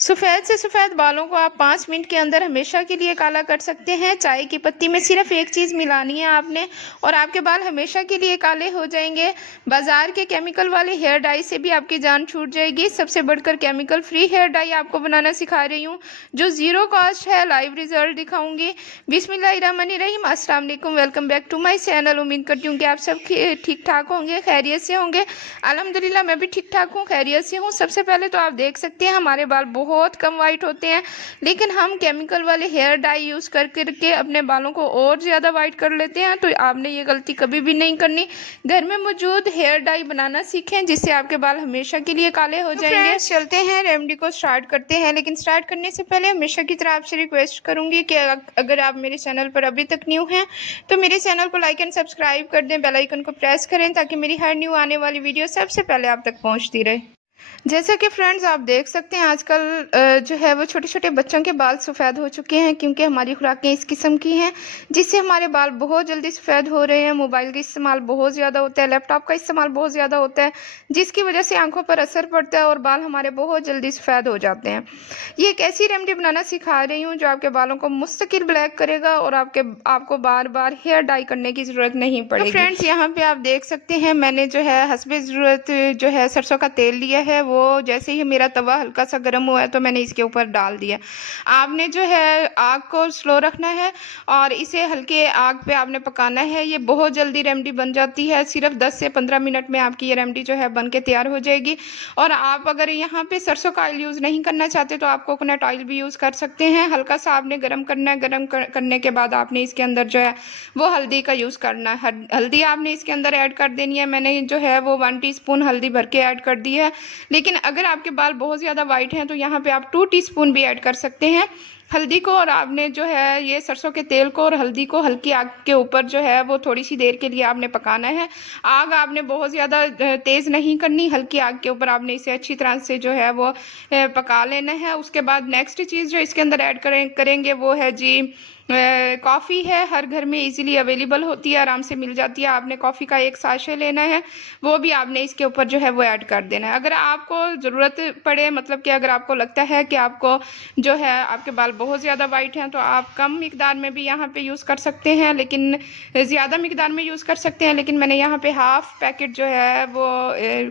सफ़ेद से सफ़ेद बालों को आप 5 मिनट के अंदर हमेशा के लिए काला कर सकते हैं। चाय की पत्ती में सिर्फ एक चीज़ मिलानी है आपने और आपके बाल हमेशा के लिए काले हो जाएंगे। बाज़ार के केमिकल वाले हेयर डाई से भी आपकी जान छूट जाएगी। सबसे बढ़कर केमिकल फ्री हेयर डाई आपको बनाना सिखा रही हूँ, जो ज़ीरो कॉस्ट है। लाइव रिजल्ट दिखाऊंगी। बिस्मिल्लाहिर्रहमानिर्रहीम। अस्सलाम वालेकुम, welcome back to my channel. उम्मीद करती हूँ कि आप सब ठीक ठाक होंगे, खैरियत से होंगे। अल्हम्दुलिल्लाह मैं भी ठीक ठाक हूँ, खैरियत से हूँ। सबसे पहले तो आप देख सकते हैं हमारे बाल बहुत कम वाइट होते हैं, लेकिन हम केमिकल वाले हेयर डाई यूज़ कर करके अपने बालों को और ज़्यादा वाइट कर लेते हैं। तो आपने ये गलती कभी भी नहीं करनी। घर में मौजूद हेयर डाई बनाना सीखें, जिससे आपके बाल हमेशा के लिए काले हो जाएंगे। चलते हैं रेमेडी को स्टार्ट करते हैं, लेकिन स्टार्ट करने से पहले हमेशा की तरह आपसे रिक्वेस्ट करूंगी कि अगर आप मेरे चैनल पर अभी तक न्यू हैं तो मेरे चैनल को लाइक एंड सब्सक्राइब कर दें, बेल आइकन को प्रेस करें ताकि मेरी हर न्यू आने वाली वीडियो सबसे पहले आप तक पहुंचती रहे। जैसा कि फ्रेंड्स आप देख सकते हैं आजकल जो है वो छोटे छोटे बच्चों के बाल सफ़ेद हो चुके हैं, क्योंकि हमारी खुराकें इस किस्म की हैं जिससे हमारे बाल बहुत जल्दी सफ़ेद हो रहे हैं। मोबाइल का इस्तेमाल बहुत ज़्यादा होता है, लैपटॉप का इस्तेमाल बहुत ज़्यादा होता है, जिसकी वजह से आंखों पर असर पड़ता है और बाल हमारे बहुत जल्दी सफ़ेद हो जाते हैं। ये एक ऐसी रेमेडी बनाना सिखा रही हूँ जो आपके बालों को मुस्तकिल ब्लैक करेगा और आपको बार बार हेयर डाई करने की ज़रूरत नहीं पड़ेगी। तो फ्रेंड्स यहाँ पे आप देख सकते हैं मैंने जो है हस्बे ज़रूरत जो है सरसों का तेल लिया है। वो जैसे ही मेरा तवा हल्का सा गर्म हुआ है तो मैंने इसके ऊपर डाल दिया। आपने जो है आग को स्लो रखना है और इसे हल्के आग पे आपने पकाना है। ये बहुत जल्दी रेमेडी बन जाती है, सिर्फ 10 से 15 मिनट में आपकी ये रेमेडी जो है बन के तैयार हो जाएगी। और आप अगर यहाँ पे सरसों का ऑयल यूज़ नहीं करना चाहते तो आप कोकोनट ऑयल भी यूज़ कर सकते हैं। हल्का सा आपने गर्म करना है। गर्म करने के बाद आपने इसके अंदर जो है वो हल्दी का यूज़ करना है। हल्दी आपने इसके अंदर ऐड कर देनी है। मैंने जो है वो 1 टीस्पून हल्दी भर के ऐड कर दी है, लेकिन अगर आपके बाल बहुत ज़्यादा वाइट हैं तो यहाँ पे आप 2 टीस्पून भी ऐड कर सकते हैं हल्दी को। और आपने जो है ये सरसों के तेल को और हल्दी को हल्की आग के ऊपर जो है वो थोड़ी सी देर के लिए आपने पकाना है। आग आपने बहुत ज़्यादा तेज़ नहीं करनी, हल्की आग के ऊपर आपने इसे अच्छी तरह से जो है वो पका लेना है। उसके बाद नेक्स्ट चीज़ जो इसके अंदर ऐड करेंगे वो है जी कॉफ़ी है। हर घर में इजीली अवेलेबल होती है, आराम से मिल जाती है। आपने कॉफ़ी का एक साशे लेना है, वो भी आपने इसके ऊपर जो है वो ऐड कर देना है। अगर आपको ज़रूरत पड़े, मतलब कि अगर आपको लगता है कि आपको जो है आपके बाल बहुत ज़्यादा वाइट हैं तो आप कम मिकदार में भी यहाँ पे यूज़ कर सकते हैं, लेकिन ज़्यादा मिकदार में यूज़ कर सकते हैं। लेकिन मैंने यहाँ पे हाफ़ पैकेट जो है वो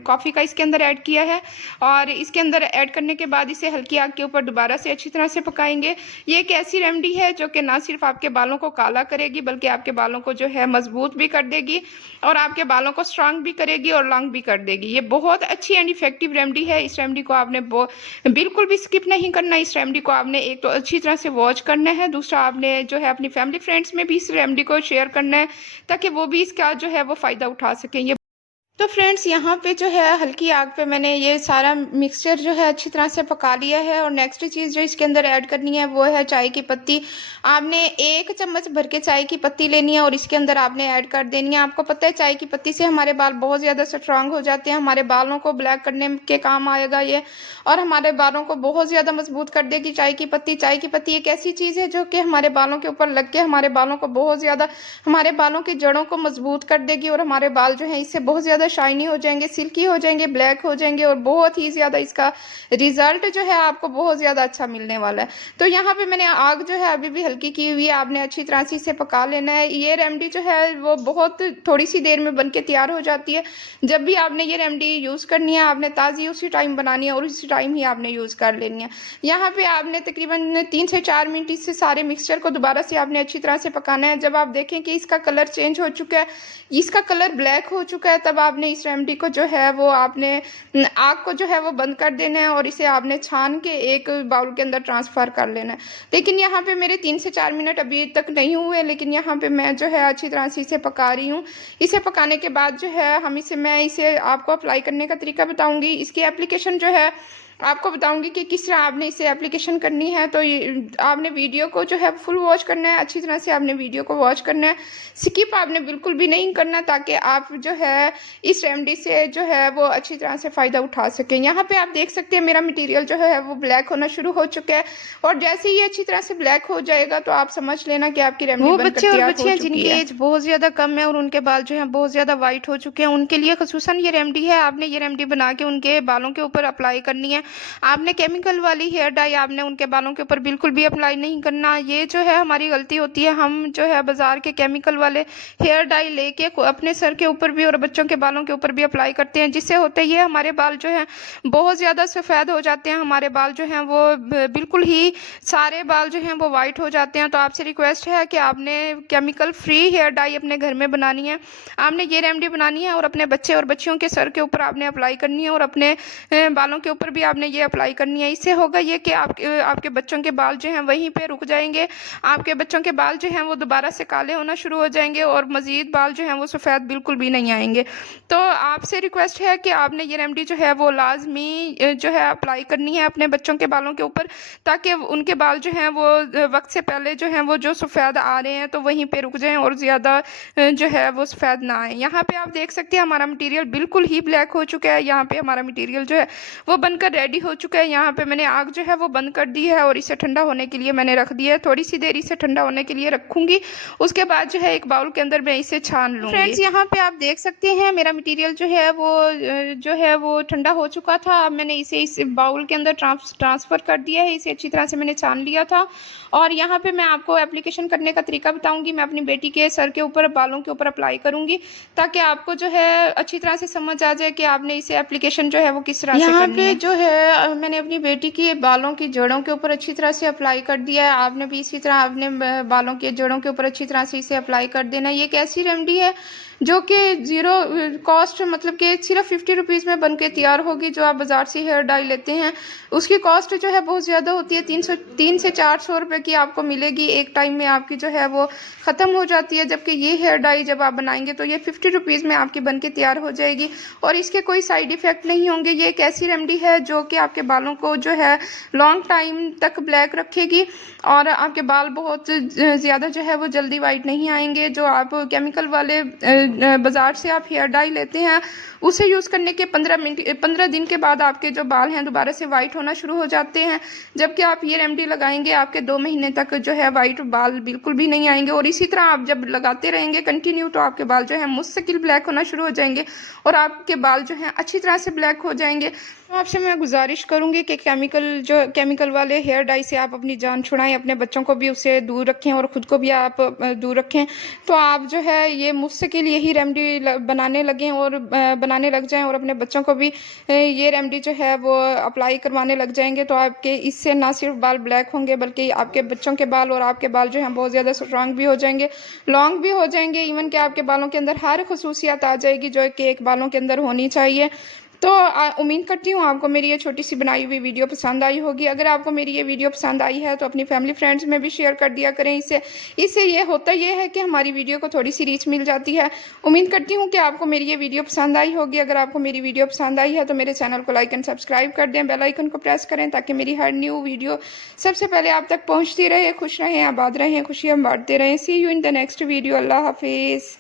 कॉफ़ी का इसके अंदर ऐड किया है। और इसके अंदर ऐड करने के बाद इसे हल्की आग के ऊपर दोबारा से अच्छी तरह से पकाएंगे। ये एक ऐसी रेमेडी है जो कि ना सिर्फ आपके बालों को काला करेगी बल्कि आपके बालों को जो है मजबूत भी कर देगी और आपके बालों को स्ट्रांग भी करेगी और लॉन्ग भी कर देगी। ये बहुत अच्छी एंड इफेक्टिव रेमेडी है। इस रेमेडी को आपने बिल्कुल भी स्किप नहीं करना। इस रेमेडी को आपने एक तो अच्छी तरह से वॉच करना है, दूसरा आपने जो है अपनी फैमिली फ्रेंड्स में भी इस रेमेडी को शेयर करना है ताकि वो भी इसका जो है वो फ़ायदा उठा सकें। ये तो फ्रेंड्स यहाँ पे जो है हल्की आग पे मैंने ये सारा मिक्सचर जो है अच्छी तरह से पका लिया है। और नेक्स्ट चीज़ जो इसके अंदर ऐड करनी है वो है चाय की पत्ती। आपने 1 चम्मच भर के चाय की पत्ती लेनी है और इसके अंदर आपने ऐड कर देनी है। आपको पता है चाय की पत्ती से हमारे बाल बहुत ज़्यादा स्ट्रांग हो जाते हैं, हमारे बालों को ब्लैक करने के काम आएगा ये, और हमारे बालों को बहुत ज़्यादा मजबूत कर देगी चाय की पत्ती। चाय की पत्ती एक ऐसी चीज़ है जो कि हमारे बालों के ऊपर लग के हमारे बालों को बहुत ज़्यादा, हमारे बालों की जड़ों को मजबूत कर देगी और हमारे बाल जो है इससे बहुत ज़्यादा शाइनी हो जाएंगे, सिल्की हो जाएंगे, ब्लैक हो जाएंगे और बहुत ही ज़्यादा इसका रिजल्ट जो है आपको बहुत ज़्यादा अच्छा मिलने वाला है। तो यहाँ पे मैंने आग जो है अभी भी हल्की की हुई है, आपने अच्छी तरह से इसे पका लेना है। ये रेमेडी जो है वो बहुत थोड़ी सी देर में बन के तैयार हो जाती है। जब भी आपने ये रेमेडी यूज़ करनी है आपने ताज़ी उसी टाइम बनानी है और उसी टाइम ही आपने यूज़ कर लेनी है। यहाँ पे आपने तकरीबन 3 से 4 मिनट इससे सारे मिक्सचर को दोबारा से आपने अच्छी तरह से पकाना है। जब आप देखें कि इसका कलर चेंज हो चुका है, इसका कलर ब्लैक हो चुका है, तब आपने इस रेमेडी को जो है वो आपने आग को जो है वो बंद कर देना है और इसे आपने छान के एक बाउल के अंदर ट्रांसफ़र कर लेना है। लेकिन यहाँ पे मेरे 3 से 4 मिनट अभी तक नहीं हुए, लेकिन यहाँ पे मैं जो है अच्छी तरह से इसे पका रही हूँ। इसे पकाने के बाद जो है मैं इसे आपको अप्लाई करने का तरीका बताऊँगी। इसकी एप्लीकेशन जो है आपको बताऊंगी कि किस तरह आपने इसे एप्लीकेशन करनी है। तो आपने वीडियो को जो है फुल वॉच करना है, अच्छी तरह से आपने वीडियो को वॉच करना है, स्किप आपने बिल्कुल भी नहीं करना, ताकि आप जो है इस रेमेडी से जो है वो अच्छी तरह से फ़ायदा उठा सकें। यहाँ पे आप देख सकते हैं मेरा मटेरियल जो है वो ब्लैक होना शुरू हो चुका है और जैसे ही अच्छी तरह से ब्लैक हो जाएगा तो आप समझ लेना कि आपकी रेमेडी बनकर तैयार हो चुकी है। वो बच्चे और बच्चियाँ जिनकी एज बहुत ज़्यादा कम है और उनके बाल जो है बहुत ज़्यादा वाइट हो चुके हैं, उनके लिए खसूसन ये रेमेडी है। आपने ये रेमेडी बना के उनके बालों के ऊपर अप्लाई करनी है आपने केमिकल वाली हेयर डाई आपने उनके बालों के ऊपर बिल्कुल भी अप्लाई नहीं करना। ये जो है हमारी गलती होती है, हम जो है बाज़ार के केमिकल वाले हेयर डाई लेके अपने सर के ऊपर भी और बच्चों के बालों के ऊपर भी अप्लाई करते हैं, जिससे होते ये हमारे बाल जो है बहुत ज़्यादा सफ़ेद हो जाते हैं। हमारे बाल जो हैं वो बिल्कुल ही सारे बाल जो हैं वो वाइट हो जाते हैं। तो आपसे रिक्वेस्ट है कि आपने केमिकल फ्री हेयर डाई अपने घर में बनानी है, आपने ये रेमेडी बनानी है और अपने बच्चे और बच्चियों के सर के ऊपर आपने अप्लाई करनी है और अपने बालों के ऊपर भी आपने ये अप्लाई करनी है। इससे होगा ये कि आपके बच्चों के बाल जो हैं वहीं पे रुक जाएंगे, आपके बच्चों के बाल जो हैं वो दोबारा से काले होना शुरू हो जाएंगे और मज़ीद बाल जो हैं वो सफ़ेद बिल्कुल भी नहीं आएंगे। तो आपसे रिक्वेस्ट है कि आपने ये रेमेडी जो है वो लाजमी जो है अप्लाई करनी है अपने बच्चों के बालों के ऊपर, ताकि उनके बाल जो हैं वो वक्त से पहले जो हैं वो जो सफ़ेद आ रहे हैं तो वहीं पे रुक जाएं और ज़्यादा जो है वो सफ़ेद ना आए। यहाँ पे आप देख सकते हैं हमारा मटेरियल बिल्कुल ही ब्लैक हो चुका है। यहाँ पे हमारा मटेरियल जो है वो बनकर रेडी हो चुका है। यहाँ पे मैंने आग जो है वो बंद कर दी है और इसे ठंडा होने के लिए मैंने रख दिया है। थोड़ी सी देर इसे ठंडा होने के लिए रखूँगी, उसके बाद जो है एक बाउल के अंदर मैं इसे छान लूँगी। फ्रेंड्स, यहाँ पे आप देख सकते हैं मेरा मटेरियल जो है वो ठंडा हो चुका था। अब मैंने इसे इस बाउल के अंदर ट्रांसफ़र कर दिया है। इसे अच्छी तरह से मैंने छान लिया था और यहाँ पे मैं आपको एप्लीकेशन करने का तरीका बताऊंगी। मैं अपनी बेटी के सर के ऊपर बालों के ऊपर अप्लाई करूंगी ताकि आपको जो है अच्छी तरह से समझ आ जाए कि आपने इसे एप्लीकेशन जो है वो किस तरह से करनी है। यहाँ पे जो है मैंने अपनी बेटी की बालों की जड़ों के ऊपर अच्छी तरह से अप्लाई कर दिया है। आपने भी इसी तरह अपने बालों के जड़ों के ऊपर अच्छी तरह से इसे अप्लाई कर देना। ये एक ऐसी रेमेडी है जो कि ज़ीरो कॉस्ट, मतलब कि सिर्फ 50 रुपीज़ में बन के तैयार होगी। जो आप बाज़ार से हेयर डाई लेते हैं उसकी कॉस्ट जो है बहुत ज़्यादा होती है, 3 से 400 रुपये की आपको मिलेगी। एक टाइम में आपकी जो है वो ख़त्म हो जाती है, जबकि ये हेयर डाई जब आप बनाएंगे तो ये 50 रुपीज़ में आपकी बन के तैयार हो जाएगी और इसके कोई साइड इफ़ेक्ट नहीं होंगे। ये एक ऐसी रेमेडी है जो कि आपके बालों को जो है लॉन्ग टाइम तक ब्लैक रखेगी और आपके बाल बहुत ज़्यादा जो है वो जल्दी वाइट नहीं आएंगे। जो आप केमिकल वाले बाज़ार से आप हेयर डाई लेते हैं उसे यूज़ करने के 15 दिन के बाद आपके जो बाल हैं दोबारा से वाइट होना शुरू हो जाते हैं, जबकि आप ये रेमेडी लगाएंगे आपके 2 महीने तक जो है वाइट बाल बिल्कुल भी नहीं आएंगे। और इसी तरह आप जब लगाते रहेंगे कंटिन्यू तो आपके बाल जो है मुस्तकिल ब्लैक होना शुरू हो जाएंगे और आपके बाल जो हैं अच्छी तरह से ब्लैक हो जाएंगे। तो आपसे मैं गुजारिश करूंगी कि केमिकल वाले हेयर डाई से आप अपनी जान छुड़ाएं, अपने बच्चों को भी उससे दूर रखें और ख़ुद को भी आप दूर रखें। तो आप जो है ये मुस्तकिल यही रेमेडी बनाने लगें और बनाने लग जाएं और अपने बच्चों को भी ये रेमेडी जो है वो अप्लाई करवाने लग जाएंगे। तो आपके इससे ना सिर्फ बाल ब्लैक होंगे बल्कि आपके बच्चों के बाल और आपके बाल जो हैं बहुत ज़्यादा स्ट्रांग भी हो जाएंगे, लॉन्ग भी हो जाएंगे। इवन कि आपके बालों के अंदर हर खसूसियात आ जाएगी जो कि एक बालों के अंदर होनी चाहिए। तो उम्मीद करती हूँ आपको मेरी ये छोटी सी बनाई हुई वीडियो पसंद आई होगी। अगर आपको मेरी ये वीडियो पसंद आई है तो अपनी फैमिली फ्रेंड्स में भी शेयर कर दिया करें। इससे ये होता ये है कि हमारी वीडियो को थोड़ी सी रीच मिल जाती है। उम्मीद करती हूँ कि आपको मेरी ये वीडियो पसंद आई होगी। अगर आपको मेरी वीडियो पसंद आई है तो मेरे चैनल को लाइक एंड सब्सक्राइब कर दें, बेल आइकन को प्रेस करें ताकि मेरी हर न्यू वीडियो सबसे पहले आप तक पहुँचती रहे। खुश रहें, आबाद रहें, खुशियाँ बांटते रहें। See you in the next video. अल्लाह हाफिज़।